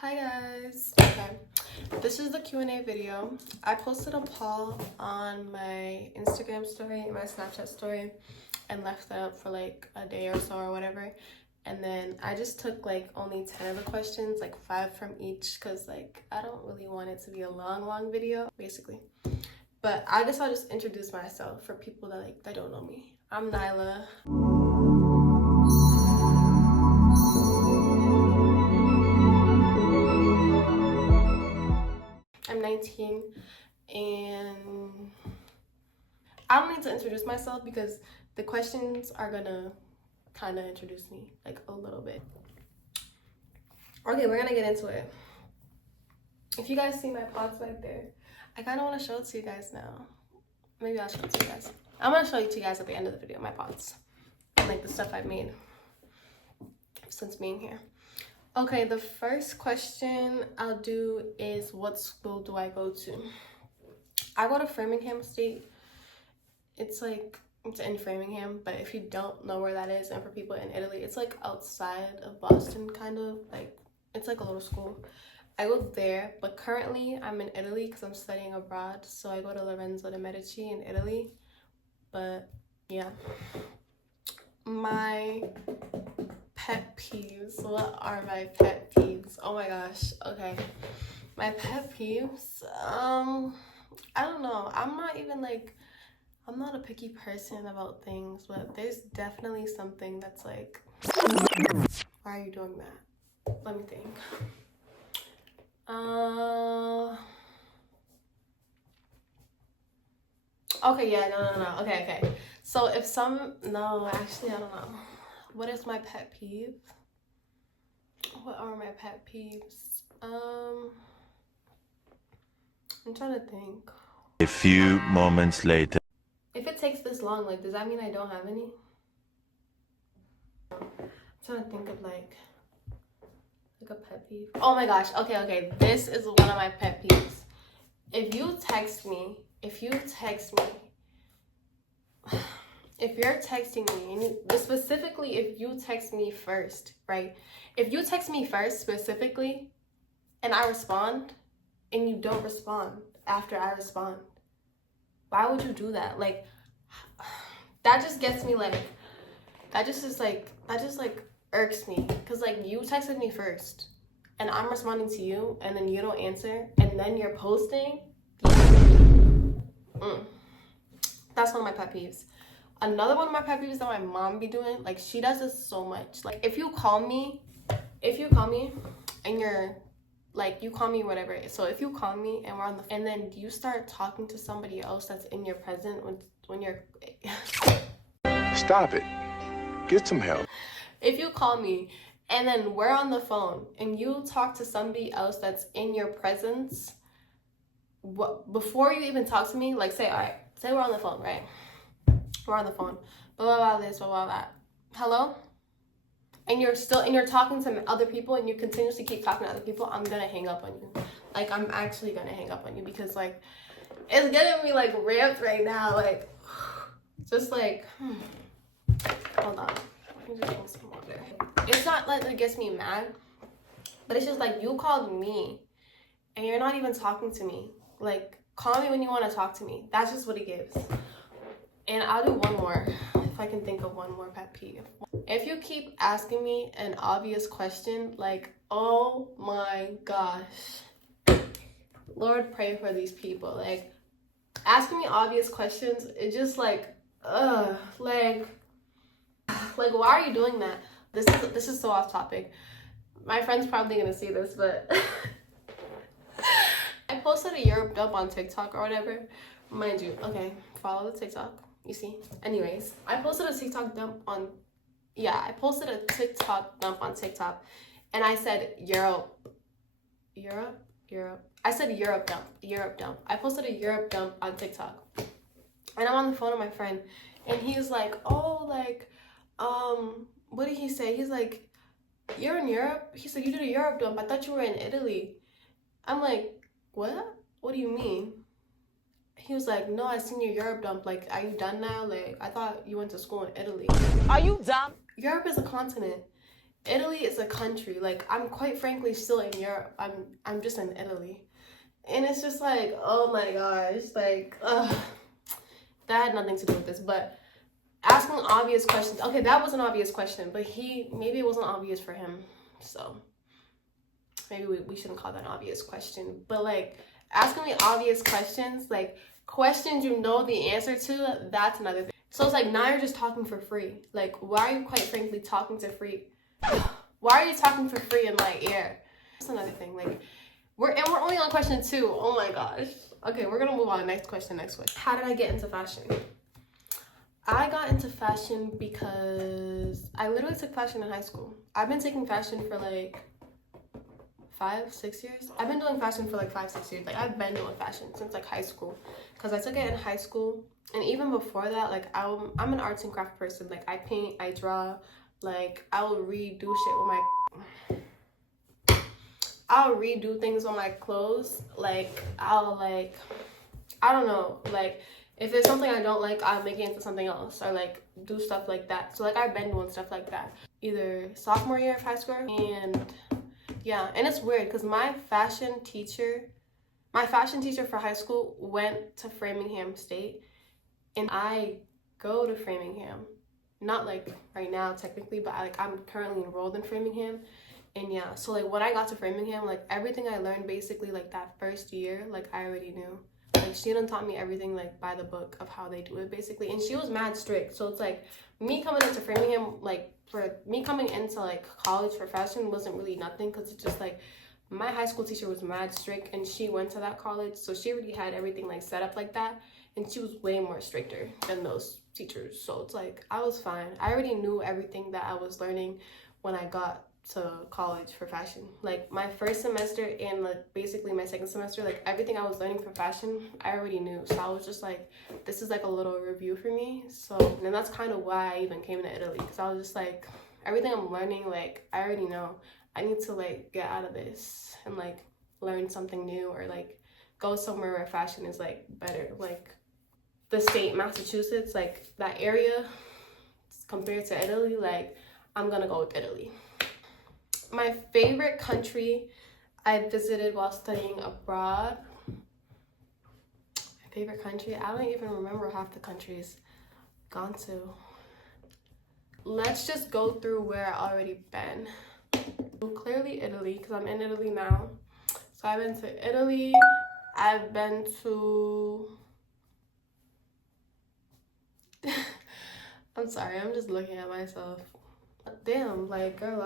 Hi guys. Okay, this is the Q&A video. I posted a poll on my Instagram story, my Snapchat story, and left that up for like a day or so or whatever. And then I just took like only 10 of the questions, like 5 from each, because like I don't really want it to be a long video, basically. But I guess I'll just introduce myself for people that don't know me. I'm Nyla. I'm 19 and I don't need to introduce myself because the questions are gonna kind of introduce me like a little bit. Okay, we're gonna get into it. If you guys see my pots right there, I kind of want to show it to you guys now. Maybe I'll show it to you guys. I'm gonna show it to you guys at the end of the video, my pots and like the stuff I've made since being here. Okay, the first question I'll do is, what school do I go to? I go to Framingham State. It's in Framingham, but if you don't know where that is, and for people in Italy, it's like outside of Boston, kind of like, it's like a little school. I go there, but currently I'm in Italy because I'm studying abroad, so I go to Lorenzo de Medici in Italy. But yeah, my pet peeves. What are my pet peeves? Oh my gosh. Okay, my pet peeves. I don't know. I'm not a picky person about things, but there's definitely something that's like, why are you doing that? Let me think. Okay, yeah, no. Okay. So if actually, I don't know. What is my pet peeve? What are my pet peeves? I'm trying to think. A few moments later. If it takes this long, like, does that mean I don't have any? I'm trying to think of like a pet peeve. Oh my gosh. Okay. This is one of my pet peeves. If you're texting me, and specifically if you text me first, right? If you text me first specifically and I respond and you don't respond after I respond, why would you do that? Like, that just gets me like, that just irks me, because like, you texted me first and I'm responding to you and then you don't answer and then you're posting. That's one of my pet peeves. Another one of my pet peeves that my mom be doing, like, she does this so much. Like, if you call me and you're like, you call me whatever, so if you call me and we're on the, and then you start talking to somebody else that's in your present when you're Stop it. Get some help. If you call me and then we're on the phone and you talk to somebody else that's in your presence, before you even talk to me, like, say we're on the phone, right? We're on the phone, blah this, blah that. Hello? And you're talking to other people and you continuously keep talking to other people, I'm gonna hang up on you. Like, I'm actually gonna hang up on you, because like, it's getting me like ramped right now. Like, just like, hold on. Let me just drink some water. It's not like it gets me mad, but it's just like, you called me and you're not even talking to me. Like, call me when you want to talk to me. That's just what it gives. And I'll do one more, if I can think of one more pet peeve. If you keep asking me an obvious question, like, oh my gosh, Lord, pray for these people. Like, asking me obvious questions, it just like, like, why are you doing that? This is so off topic. My friend's probably gonna see this, but I posted a Europe dump on TikTok or whatever. Mind you, okay, follow the TikTok. You see? Anyways, I posted a TikTok dump on TikTok, and I said Europe. I said Europe dump. I posted a Europe dump on TikTok, and I'm on the phone with my friend, and he's like, oh, like, what did he say? He's like, you're in Europe? He said, you did a Europe dump. I thought you were in Italy. I'm like, what? What do you mean? He was like, no, I seen your Europe dump. Like, are you done now? Like, I thought you went to school in Italy. Are you dumb? Europe is a continent. Italy is a country. Like, I'm quite frankly still in Europe. I'm just in Italy. And it's just like, oh my gosh, like, ugh. That had nothing to do with this, but asking obvious questions. Okay, that was an obvious question, but maybe it wasn't obvious for him. So maybe we shouldn't call that an obvious question. But like asking me obvious questions, like questions you know the answer to, that's another thing. So it's like now you're just talking for free. Like, why are you quite frankly talking to free? Why are you talking for free in my ear? That's another thing. Like we're only on question 2. Oh my gosh. Okay, we're gonna move on. Next question. How did I get into fashion? I got into fashion because I literally took fashion in high school. I've been taking fashion for like 5-6 years. I've been doing fashion for like 5-6 years. Like I've been doing fashion since like high school, because I took it in high school, and even before that, like I'm an arts and craft person. Like I paint, I draw, like I'll redo shit with I'll redo things on my clothes. Like I don't know, like if there's something I don't like, I'll make it into something else, or like do stuff like that. So like I've been doing stuff like that either sophomore year of high school, and yeah. And it's weird because my fashion teacher for high school went to Framingham State, and I go to Framingham, not like right now technically, but I'm currently enrolled in Framingham. And yeah, so like when I got to Framingham, like everything I learned basically like that first year, like I already knew. Like she done taught me everything like by the book of how they do it basically, and she was mad strict. So it's like me coming into Framingham, like for me coming into like college for fashion wasn't really nothing, because it's just like my high school teacher was mad strict, and she went to that college, so she already had everything like set up like that, and she was way more stricter than those teachers. So it's like I was fine. I already knew everything that I was learning when I got to college for fashion. Like my first semester and like basically my second semester, like everything I was learning for fashion I already knew. So I was just like, this is like a little review for me. So, and that's kind of why I even came to Italy, because I was just like, everything I'm learning, like I already know. I need to like get out of this and like learn something new, or like go somewhere where fashion is like better. Like the state Massachusetts, like that area compared to Italy, like I'm gonna go with Italy. My favorite country I visited while studying abroad. My favorite country? I don't even remember half the countries I've gone to. Let's just go through where I already been. Well, clearly Italy, because I'm in Italy now. So I've been to Italy. I've been to... I'm sorry, I'm just looking at myself. Damn, like, girl,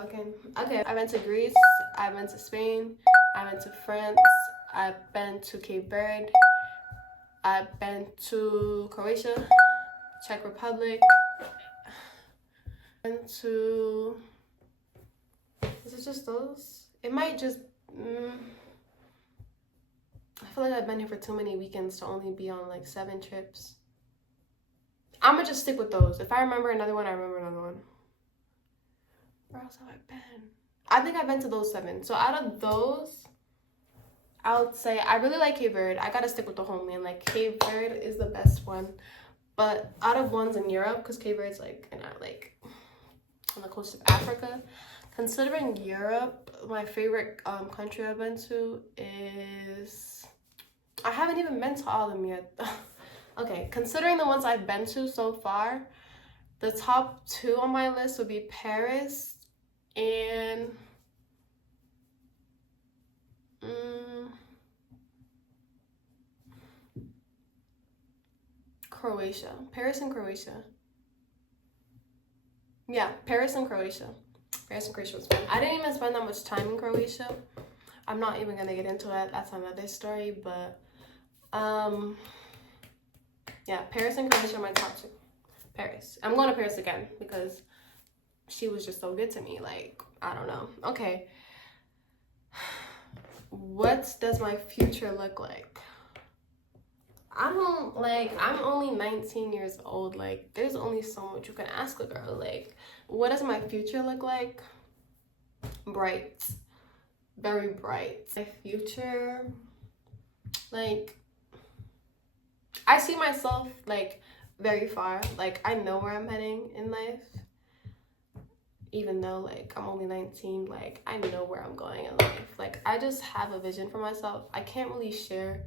okay, I went to Greece, I went to Spain, I went to France, I've been to Cape Verde, I've been to Croatia, Czech Republic, I've been to... Is it just those? It might just... I feel like I've been here for too many weekends to only be on like 7 trips. I'm gonna just stick with those. If I remember another one, I remember another one. Where else have I been? I think I've been to those 7. So out of those, I would say I really like Cape Verde. I gotta stick with the homeland. Like Cape Verde is the best one. But out of ones in Europe, because Cape Verde's like on the coast of Africa. Considering Europe, my favorite country I've been to is... I haven't even been to all of them yet. Okay, considering the ones I've been to so far, the top 2 on my list would be Paris and Croatia. Paris and Croatia. Yeah, Paris and Croatia. Paris and Croatia was fun. I didn't even spend that much time in Croatia. I'm not even gonna get into it. That's another story, but yeah, Paris and Croatia are my top 2. Paris. I'm going to Paris again because she was just so good to me. Like, I don't know. Okay. What does my future look like? I'm only 19 years old. Like, there's only so much you can ask a girl. Like, what does my future look like? Bright. Very bright. My future, like, I see myself like very far. Like I know where I'm heading in life. even though like I'm only 19, like I know where I'm going in life. Like I just have a vision for myself. I can't really share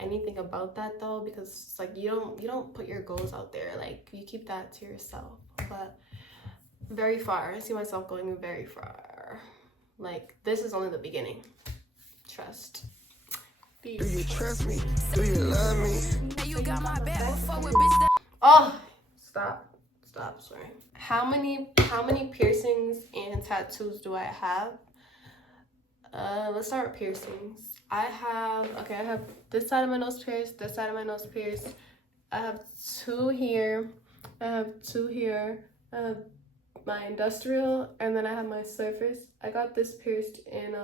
anything about that though, because it's like you don't put your goals out there. Like you keep that to yourself. But very far, I see myself going very far. Like this is only the beginning. Trust. Peace. Do you trust me? Do you love me? You got my back before with bitch that. Oh, stop, sorry. How many piercings and tattoos do I have? Let's start with piercings. I have this side of my nose pierced, this side of my nose pierced. I have 2 here, I have 2 here, I have my industrial, and then I have my surface. I got this pierced in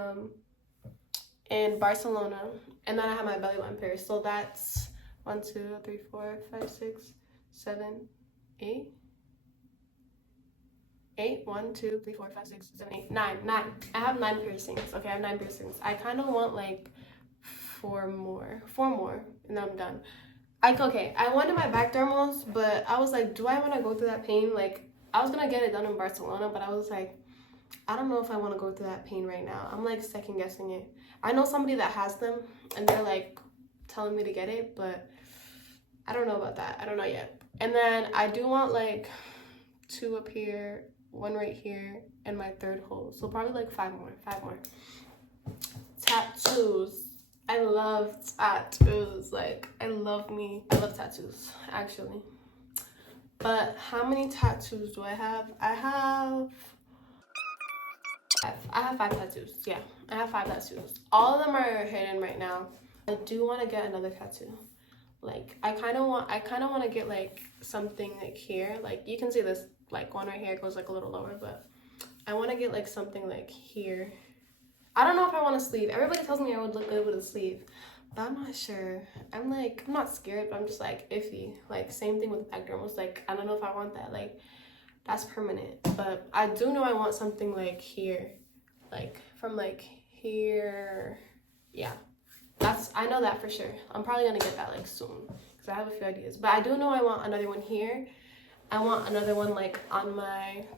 Barcelona, and then I have my belly button pierced. So that's 1, 2, 3, 4, 5, 6, 7, 8. 1, 2, 3, 4, 5, 6, 7, 8, 9. I have 9 piercings. Okay, I have 9 piercings. I kind of want like 4 more, and then I'm done. I wanted my back dermals, but I was like, do I want to go through that pain? Like, I was gonna get it done in Barcelona, but I was like, I don't know if I want to go through that pain right now. I'm like second guessing it. I know somebody that has them, and they're like telling me to get it, but I don't know about that. I don't know yet. And then I do want like 2 up here, 1 right here, and my 3rd hole. So probably like 5 more. Tattoos. I love tattoos. Like I love tattoos actually. But how many tattoos do I have? I have 5 tattoos. Yeah, I have 5 tattoos. All of them are hidden right now. I do want to get another tattoo. Like I kind of want to get like something like here. Like you can see this like one right here goes like a little lower, but I want to get like something like here. I don't know if I want a sleeve. Everybody tells me I would look good with a sleeve, but I'm not sure. I'm not scared, but I'm just like iffy. Like same thing with back dermals. Like I don't know if I want that. Like that's permanent, but I do know I want something like here, like from like here. Yeah, I know that for sure. I'm probably gonna get that like soon because I have a few ideas, but I do know I want another one here. I want another one like on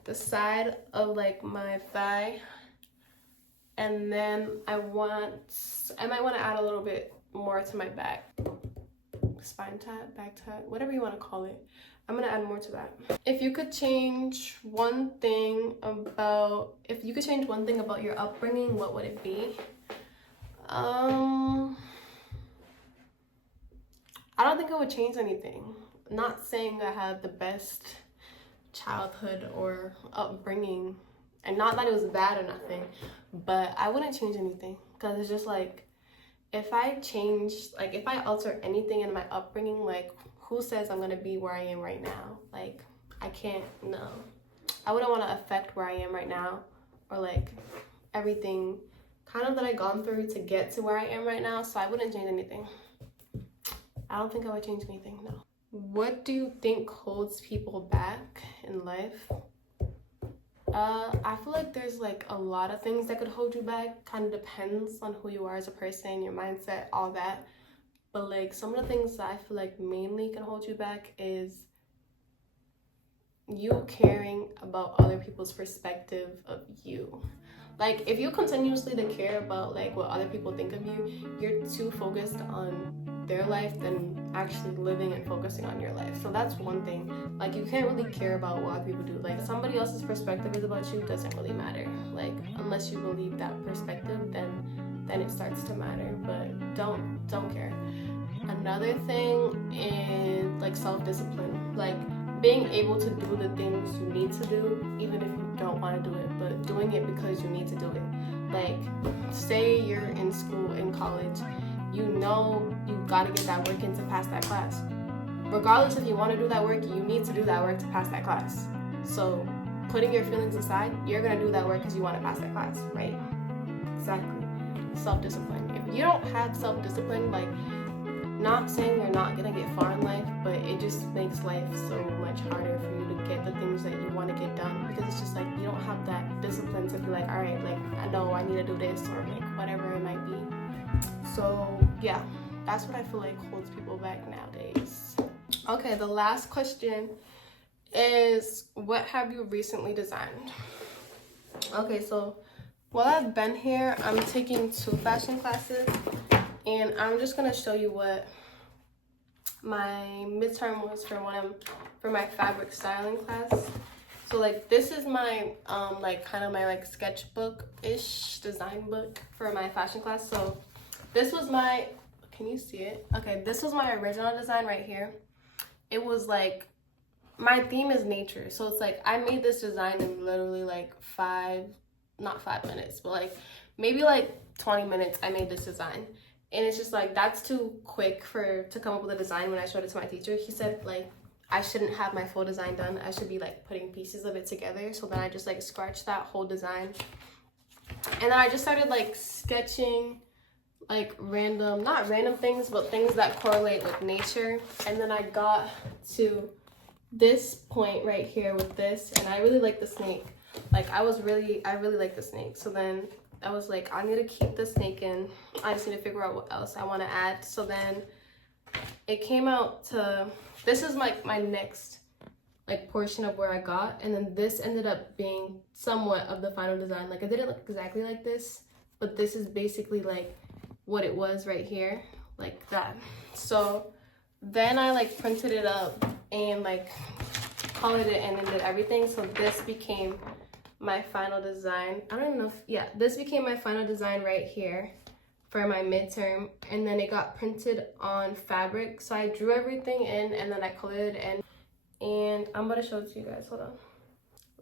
the side of like my thigh, and then I might want to add a little bit more to my back. Spine tat, back tat, whatever you want to call it. I'm gonna add more to that. If you could change one thing about your upbringing, what would it be? I don't think I would change anything. Not saying I had the best childhood or upbringing, and not that it was bad or nothing, but I wouldn't change anything because it's just like if I alter anything in my upbringing, like who says I'm gonna be where I am right now? Like I can't. No, I wouldn't want to affect where I am right now or like everything kind of that I gone through to get to where I am right now. So I wouldn't change anything. I don't think I would change anything. No. What do you think holds people back in life? I feel like there's like a lot of things that could hold you back. Kind of depends on who you are as a person, your mindset, all that. But like some of the things that I feel like mainly can hold you back is you caring about other people's perspective of you. Like if you continuously to care about like what other people think of you, you're too focused on their life than actually living and focusing on your life. So that's one thing. Like you can't really care about what other people do. Like somebody else's perspective is about you doesn't really matter. Like unless you believe that perspective, then it starts to matter. But don't care. Another thing is like self-discipline. Like being able to do the things you need to do, even if you don't want to do it, but doing it because you need to do it. Like say you're in school, in college, you know you gotta get that work in to pass that class. Regardless if you want to do that work, you need to do that work to pass that class. So putting your feelings aside, you're gonna do that work because you want to pass that class, right? Exactly. Self-discipline. If you don't have self-discipline, like not saying you're not gonna get far in life, but it just makes life so much harder for you to get the things that you want to get done, because it's just like you don't have that discipline to be like, all right, like I know I need to do this or like whatever it might be. So yeah, that's what I feel like holds people back nowadays. Okay, the last question is what have you recently designed? Okay, so while I've been here, I'm taking 2 fashion classes, and I'm just gonna show you what my midterm was for my fabric styling class. So like this is my like kind of my like sketchbook-ish design book for my fashion class. So this was my, can you see it? Okay, this was my original design right here. It was like, my theme is nature, so it's like I made this design in literally like not 5 minutes, but like maybe like 20 minutes I made this design. And it's just like, that's too quick to come up with a design. When I showed it to my teacher, he said like I shouldn't have my full design done. I should be like putting pieces of it together. So then I just like scratched that whole design. And then I just started like sketching like not random things, but things that correlate with nature. And then I got to this point right here with this, and I really like the snake. Like I really like the snake. So then I was like, I need to keep the snake in. I just need to figure out what else I want to add. So then it came out to, this is like my next like portion of where I got, and then this ended up being somewhat of the final design. Like it didn't look exactly like this, but this is basically like what it was right here, like that. So then I like printed it up and like colored it and then did everything. So this became my final design. I don't even know if, yeah, this became my final design right here for my midterm. And then it got printed on fabric. So I drew everything in and then I colored it in. And I'm gonna show it to you guys. Hold on.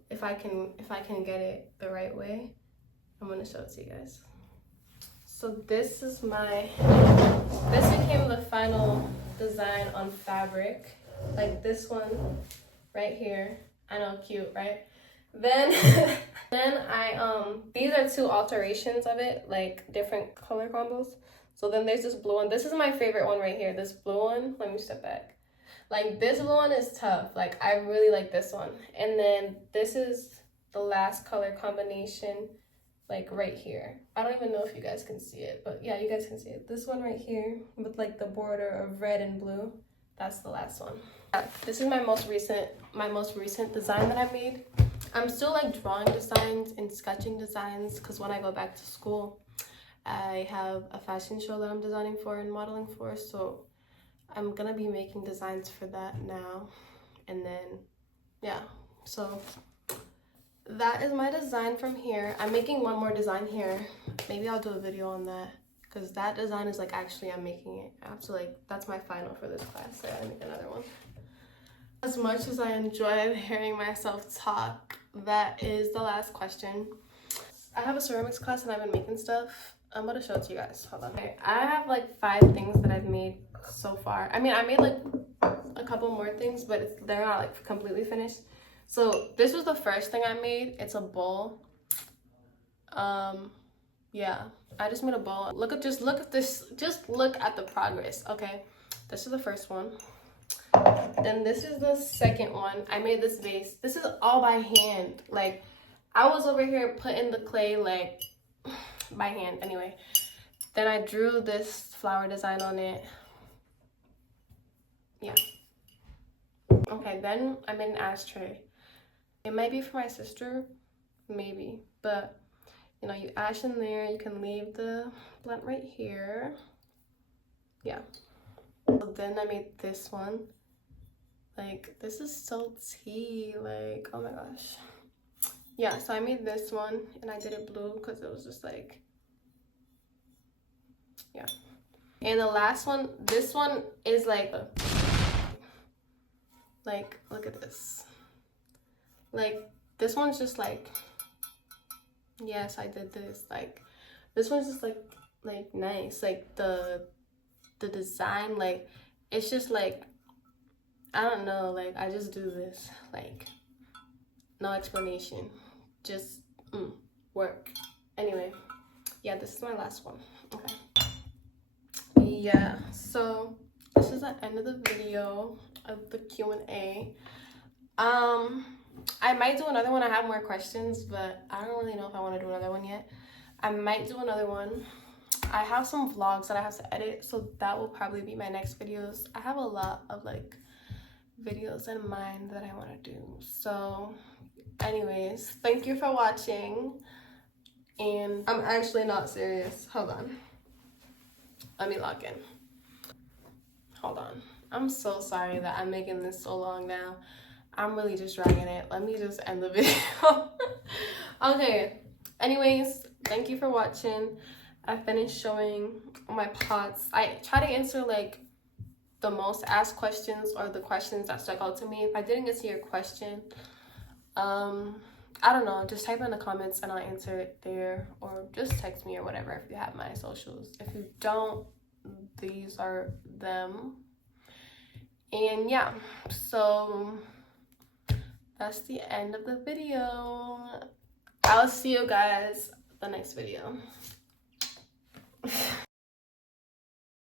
If I can get it the right way, I'm gonna show it to you guys. So this became the final design on fabric. Like this one right here. I know, cute, right? Then these are 2 alterations of it, like different color combos. So then there's this blue one. This is my favorite one right here, this blue one. Let me step back. Like this blue one is tough. Like I really like this one. And then this is the last color combination, like right here. I don't even know if you guys can see it, but yeah, you guys can see it. This one right here with like the border of red and blue. That's the last one. This is my most recent design that I made. I'm still like drawing designs and sketching designs because when I go back to school, I have a fashion show that I'm designing for and modeling for. So I'm gonna be making designs for that now. And then, yeah, so that is my design from here. I'm making one more design here. Maybe I'll do a video on that because that design is like, actually I'm making it. I have to like, that's my final for this class, so I gotta make another one. As much as I enjoyed hearing myself talk, that is the last question. I have a ceramics class and I've been making stuff. I'm gonna show it to you guys. Hold on. Okay, I have like 5 things that I've made so far. I mean, I made like a couple more things, but they're not like completely finished. So this was the first thing I made. It's a bowl. Yeah, I just made a bowl. Just look at the progress. Okay, this is the first one. Then this is the second one. I made this vase. This is all by hand. Like I was over here putting the clay like by hand. Anyway, then I drew this flower design on it. Yeah. Okay, then I made an ashtray. It might be for my sister, maybe, but you know, you ash in there, you can leave the blunt right here. Yeah. So then I made this one. Like, this is so tea, like, oh my gosh. Yeah, so I made this one and I did it blue because it was just like, yeah. And the last one, this one is like, look at this. Like, this one's just like, yes, I did this. Like, this one's just like nice. Like, the design, like, it's just like, I don't know, like, I just do this. Like, no explanation. Just, work. Anyway, yeah, this is my last one. Okay. Yeah, so this is the end of the video of the Q&A. I might do another one. I have more questions, but I don't really know if I want to do another one yet. I might do another one. I have some vlogs that I have to edit, so that will probably be my next videos. I have a lot of like videos in mind that I want to do. So anyways, thank you for watching. And I'm actually not serious. Hold on. Let me log in. Hold on. I'm so sorry that I'm making this so long now. I'm really just dragging it. Let me just end the video. Okay. Anyways, thank you for watching. I finished showing my pots. I try to answer like the most asked questions or the questions that stuck out to me. If I didn't get to your question, I don't know, just type in the comments and I'll answer it there, or just text me or whatever if you have my socials. If you don't, these are them. And yeah, so that's the end of the video. I'll see you guys the next video.